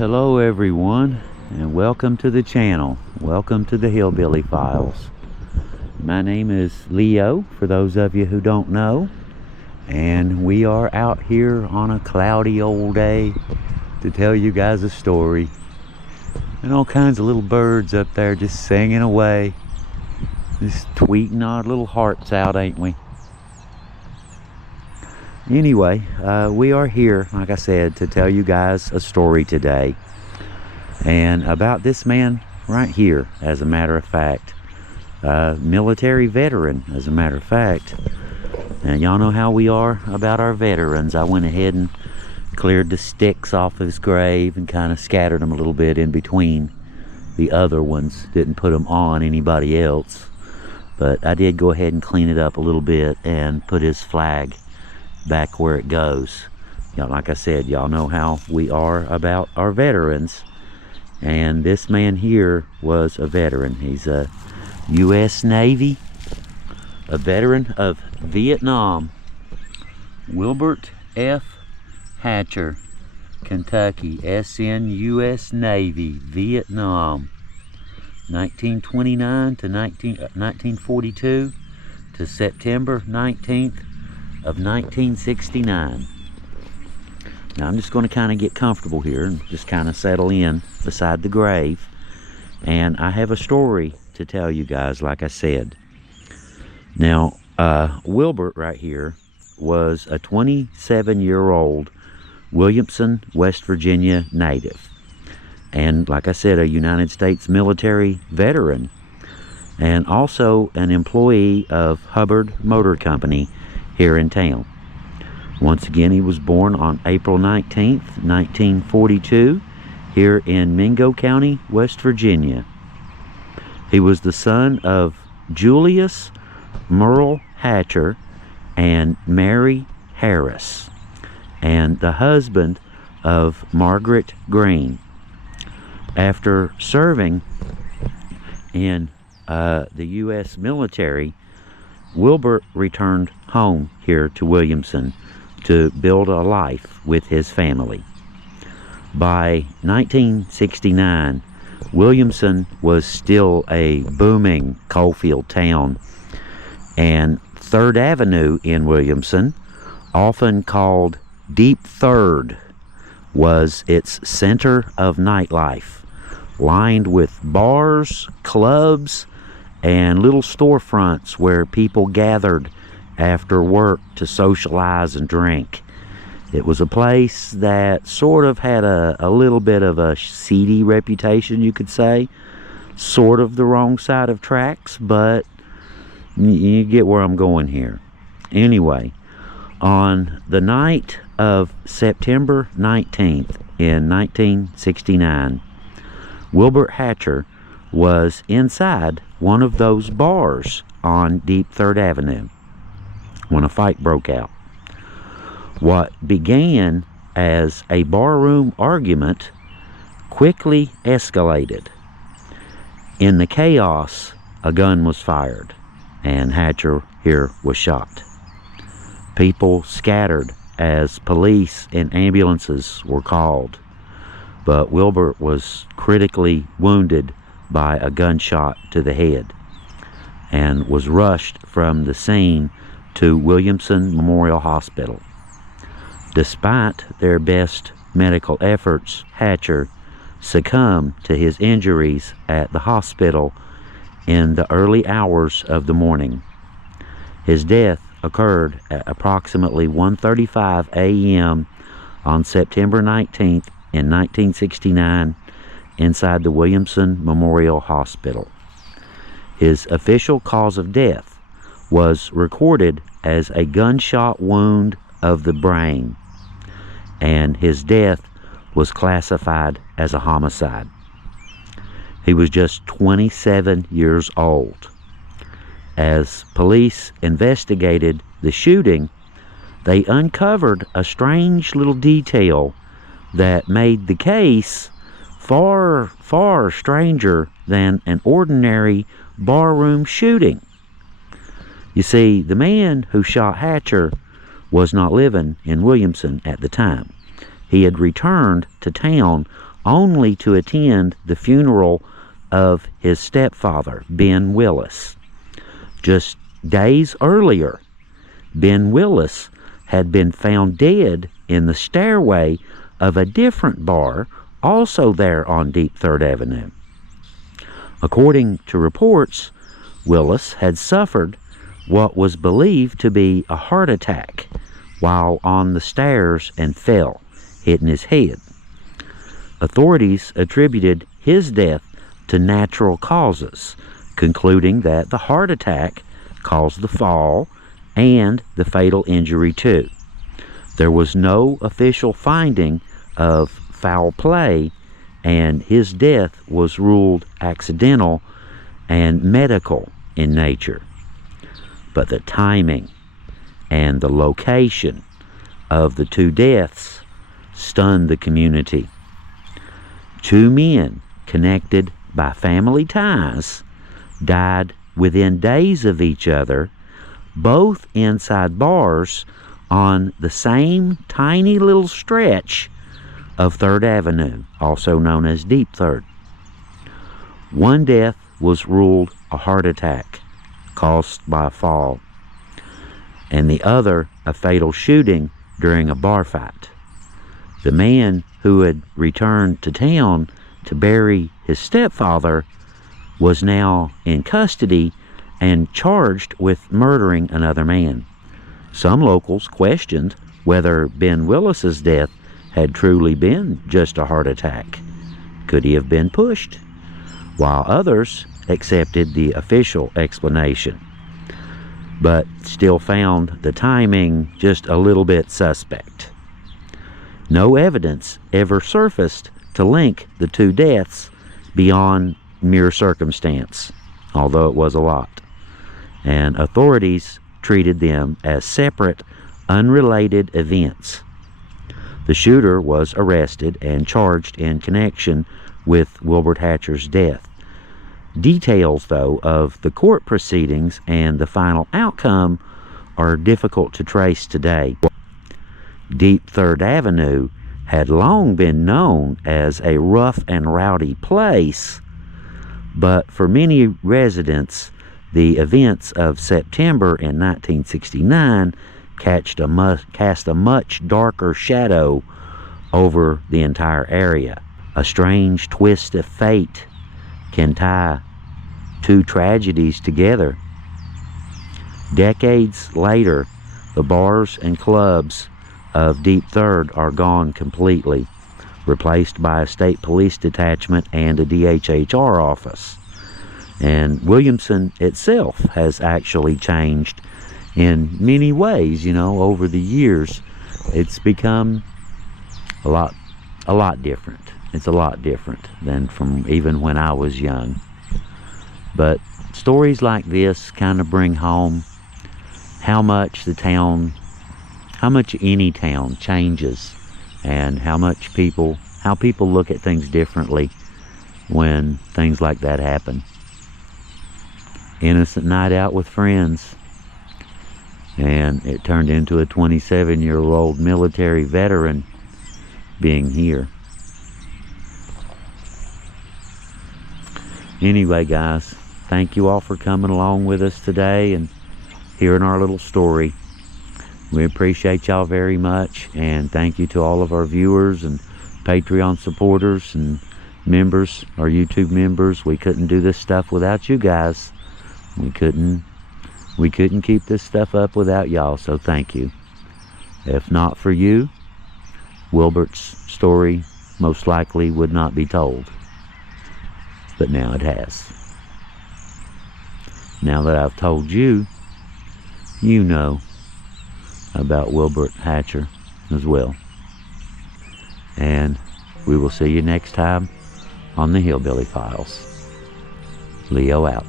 Well, hello everyone, and welcome to the channel. Welcome to the Hillbilly Files. My name is Leo, for those of you who don't know, and we are out here on a cloudy old day to tell you guys a story. And all kinds of little birds up there just singing away, just tweeting our little hearts out, ain't we? Anyway, we are here, like I said, to tell you guys a story today, and about this man right here, as a matter of fact. Military veteran, as a matter of fact. And y'all know how we are about our veterans. I went ahead and cleared the sticks off of his grave and kind of scattered them a little bit in between the other ones. Didn't put them on anybody else, but I did go ahead and clean it up a little bit and put his flag back where it goes. Y'all, like I said, y'all know how we are about our veterans, and this man here was a veteran. He's a U.S. Navy, a veteran of Vietnam. Wilbert F. Hatcher, Kentucky, SN U.S. Navy, Vietnam, 1929 to 1942 to September 19th of 1969. Now I'm just going to kind of get comfortable here and just kind of settle in beside the grave, and I have a story to tell you guys, like I said. Now Wilbert right here was a 27-year-old Williamson, West Virginia native, and like I said, a United States military veteran, and also an employee of Hubbard Motor Company here in town. Once again, he was born on April 19th, 1942, here in Mingo County, West Virginia. He was the son of Julius Merle Hatcher and Mary Harris, and the husband of Margaret Green. After serving in the U.S. military, Wilbert returned home here to Williamson to build a life with his family. By 1969, Williamson was still a booming coalfield town, and Third Avenue in Williamson, often called Deep Third, was its center of nightlife, lined with bars, clubs, and little storefronts where people gathered after work to socialize and drink. It was a place that sort of had a little bit of a seedy reputation, you could say. Sort of the wrong side of tracks, but you get where I'm going here. Anyway, on the night of September 19th in 1969, Wilbert Hatcher was inside one of those bars on Deep Third Avenue when a fight broke out. What began as a barroom argument quickly escalated. In the chaos, a gun was fired, and Hatcher here was shot. People scattered as police and ambulances were called, but Wilbert was critically wounded by a gunshot to the head and was rushed from the scene to Williamson Memorial Hospital. Despite their best medical efforts, Hatcher succumbed to his injuries at the hospital in the early hours of the morning. His death occurred at approximately 1:35 a.m. on September 19th in 1969 inside the Williamson Memorial Hospital. His official cause of death was recorded as a gunshot wound of the brain, and his death was classified as a homicide. He was just 27 years old. As police investigated the shooting, they uncovered a strange little detail that made the case far, far stranger than an ordinary barroom shooting. You see, the man who shot Hatcher was not living in Williamson at the time. He had returned to town only to attend the funeral of his stepfather, Ben Willis. Just days earlier, Ben Willis had been found dead in the stairway of a different bar, also there on Deep Third Avenue. According to reports, Willis had suffered what was believed to be a heart attack while on the stairs and fell, hitting his head. Authorities attributed his death to natural causes, concluding that the heart attack caused the fall and the fatal injury too. There was no official finding of foul play, and his death was ruled accidental and medical in nature. But the timing and the location of the two deaths stunned the community. Two men connected by family ties died within days of each other, both inside bars on the same tiny little stretch of Third Avenue, also known as Deep Third. One death was ruled a heart attack caused by a fall, and the other a fatal shooting during a bar fight. The man who had returned to town to bury his stepfather was now in custody and charged with murdering another man. Some locals questioned whether Ben Willis's death had truly been just a heart attack. Could he have been pushed? While others accepted the official explanation, but still found the timing just a little bit suspect. No evidence ever surfaced to link the two deaths beyond mere circumstance, although it was a lot, and authorities treated them as separate, unrelated events. The shooter was arrested and charged in connection with Wilbert Hatcher's death. Details, though, of the court proceedings and the final outcome are difficult to trace today. Deep Third Avenue had long been known as a rough and rowdy place, but for many residents, the events of September in 1969 cast a much darker shadow over the entire area. A strange twist of fate can tie two tragedies together. Decades later, the bars and clubs of Deep Third are gone completely, replaced by a state police detachment and a DHHR office. And Williamson itself has actually changed in many ways, over the years. It's become a lot different. It's a lot different than from even when I was young. But stories like this kind of bring home how much any town changes, and how people look at things differently when things like that happen. Innocent night out with friends, and it turned into a 27-year-old military veteran being here. Anyway, guys, thank you all for coming along with us today and hearing our little story. We appreciate y'all very much, and thank you to all of our viewers and Patreon supporters and members, our YouTube members. We couldn't do this stuff without you guys. We couldn't keep this stuff up without y'all, so thank you. If not for you, Wilbert's story most likely would not be told. But now it has. Now that I've told you, you know about Wilbert Hatcher as well. And we will see you next time on the Hillbilly Files. Leo out.